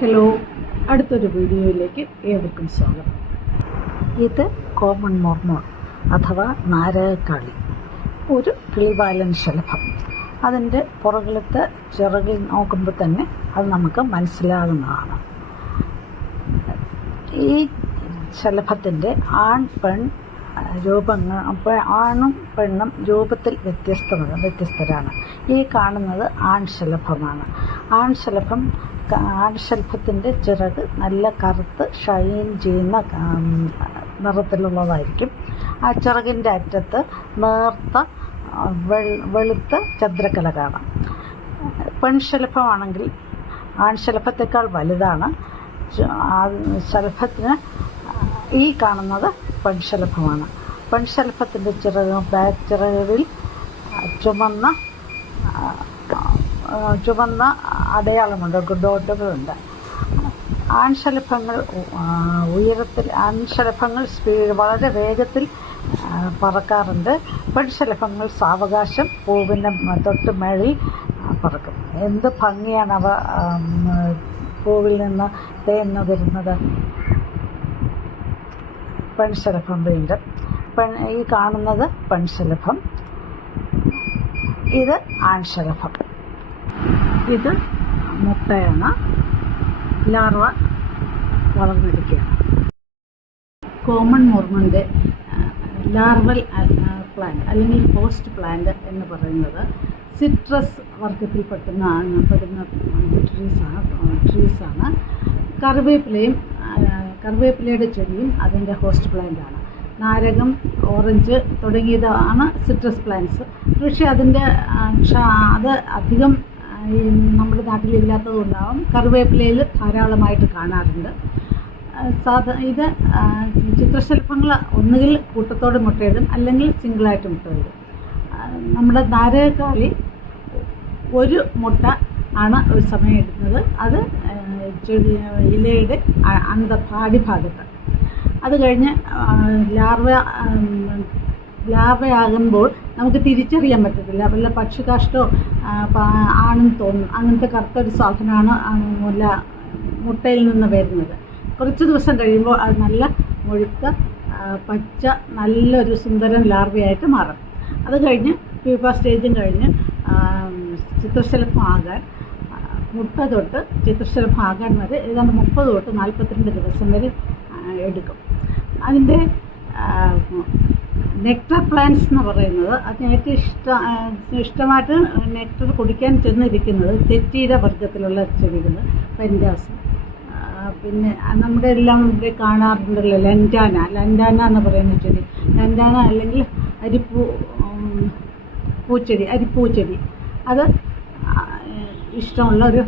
Hello, അടുത്തൊരു വീഡിയോയിലേക്ക് ഏവർക്കും സ്വാഗതം. ഇത് കോമൺ മോർമോൺ അഥവാ നാരകക്കാളി, ഒരു കിളിവാലൻ ശലഭം. അതിൻ്റെ പുറകിലത്തെ ചിറകിൽ നോക്കുമ്പോൾ തന്നെ അത് നമുക്ക് മനസ്സിലാകുന്നതാണ്. ഈ ശലഭത്തിൻ്റെ ആൺ പെൺ രൂപങ്ങൾ, ആണും പെണ്ണും രൂപത്തിൽ വ്യത്യസ്തരാണ്. ഈ കാണുന്നത് ആൺശലഭമാണ്. ആൺശലഭത്തിൻ്റെ ചിറക് നല്ല കറുത്ത് ഷൈൻ ചെയ്യുന്ന നിറത്തിലുള്ളതായിരിക്കും. ആ ചിറകിൻ്റെ അറ്റത്ത് നേർത്ത വെളുത്ത ചന്ദ്രക്കല കാണാം. പെൺശലഭമാണെങ്കിൽ ആൺശലഭത്തേക്കാൾ വലുതാണ്. ശലഭത്തിന് ഈ കാണുന്നത് പെൺശലഭമാണ്. പെൺശലഭത്തിൻ്റെ ബാക്ക് ചിറകിൽ ചുമന്ന അടയാളമുണ്ട്, ഡോട്ടുകളുണ്ട്. ആൺശലഭങ്ങൾ വളരെ വേഗത്തിൽ പറക്കാറുണ്ട്. പെൺശലഭങ്ങൾ സാവകാശം പൂവിൻ്റെ തൊട്ട് മേളിൽ പറക്കും. എന്ത് ഭംഗിയാണ് അവ പൂവിൽ നിന്ന് തേൻ നുകരുന്നത്. പെൺശലഭം വീണ്ടും ഈ കാണുന്നത് പെൺശലഭം, ഇത് ആൺശലഭം. ഇത് മുട്ടയാണ്, ലാർവ വളർന്നിരിക്കുകയാണ്. കോമൺ മോർമോണിൻ്റെ ലാർവൽ പ്ലാന്റ് അല്ലെങ്കിൽ പോസ്റ്റ് പ്ലാന്റ് എന്ന് പറയുന്നത് സിട്രസ് വർഗത്തിൽപ്പെടുന്ന ട്രീസാണ്. കറിവേപ്പിലയുടെ ചെടിയും അതിൻ്റെ ഹോസ്റ്റ് പ്ലാന്റാണ്. നാരകം, ഓറഞ്ച് തുടങ്ങിയതാണ് സിട്രസ് പ്ലാന്റ്സ്. പക്ഷേ അത് അധികം നമ്മുടെ നാട്ടിലില്ലാത്തതുകൊണ്ടാവും കറിവേപ്പിലയിൽ ധാരാളമായിട്ട് കാണാറുണ്ട്. ഇത് ചിത്രശലഭങ്ങൾ ഒന്നുകിൽ കൂട്ടത്തോടെ മുട്ടയിടും, അല്ലെങ്കിൽ സിംഗിളായിട്ട് മുട്ടയിടും. നമ്മുടെ നാരകക്കാളി ഒരു മുട്ട ആണ് ഒരു സമയം ഇടുന്നത്. അത് ഇലയുടെ അടിഭാഗത്ത്. അത് കഴിഞ്ഞ് ലാർവയാകുമ്പോൾ നമുക്ക് തിരിച്ചറിയാൻ പറ്റത്തില്ല. വല്ല പക്ഷികാഷ്ടോ ആണെന്ന് തോന്നും. അങ്ങനത്തെ കറുത്തൊരു സാധനമാണ് മുട്ടയിൽ നിന്ന് വരുന്നത്. കുറച്ച് ദിവസം കഴിയുമ്പോൾ അത് നല്ല മുഴുത്ത പച്ച നല്ലൊരു സുന്ദരൻ ലാർവയായിട്ട് മാറും. അത് കഴിഞ്ഞ് പ്യൂപ്പ സ്റ്റേജും കഴിഞ്ഞ് ചിത്രശലഭം ആകാൻ, മുട്ട തൊട്ട് ചിത്രശലഭം ആകാൻ വരെ ഏതാണ്ട് 30 തൊട്ട് 42 ദിവസം വരെ എടുക്കും. അതിൻ്റെ നെക്ടർ പ്ലാന്റ്സ് എന്ന് പറയുന്നത്, അതിന് ഏറ്റവും ഇഷ്ടമായിട്ട് നെക്ടർ കുടിക്കാൻ ചെന്നിരിക്കുന്നത് തെറ്റിയുടെ വർഗത്തിലുള്ള ചെടികൾ, പെൻഡാസ്. പിന്നെ നമ്മുടെ എല്ലാം ഇവിടെ കാണാറുണ്ടല്ലോ ലൻഡാന എന്ന് പറയുന്ന ചെടി. ലൻഡാന അല്ലെങ്കിൽ അരിപ്പൂച്ചെടി. അത് ഇഷ്ടമുള്ള ഒരു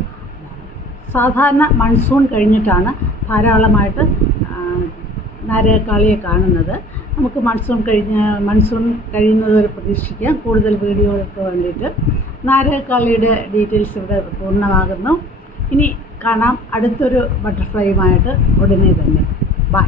സാധാരണ മൺസൂൺ കഴിഞ്ഞിട്ടാണ് ധാരാളമായിട്ട് നാരകക്കാളിയെ കാണുന്നത്. നമുക്ക് മൺസൂൺ കഴിയുന്നത് വരെ പ്രതീക്ഷിക്കാം. കൂടുതൽ വീഡിയോകൾക്ക് വേണ്ടിയിട്ട് നാരകക്കാളിയുടെ ഡീറ്റെയിൽസ് ഇവിടെ പൂർണ്ണമാകുന്നു. ഇനി കാണാം അടുത്തൊരു ബട്ടർഫ്ലൈയുമായിട്ട് ഉടനെ തന്നെ. ബൈ.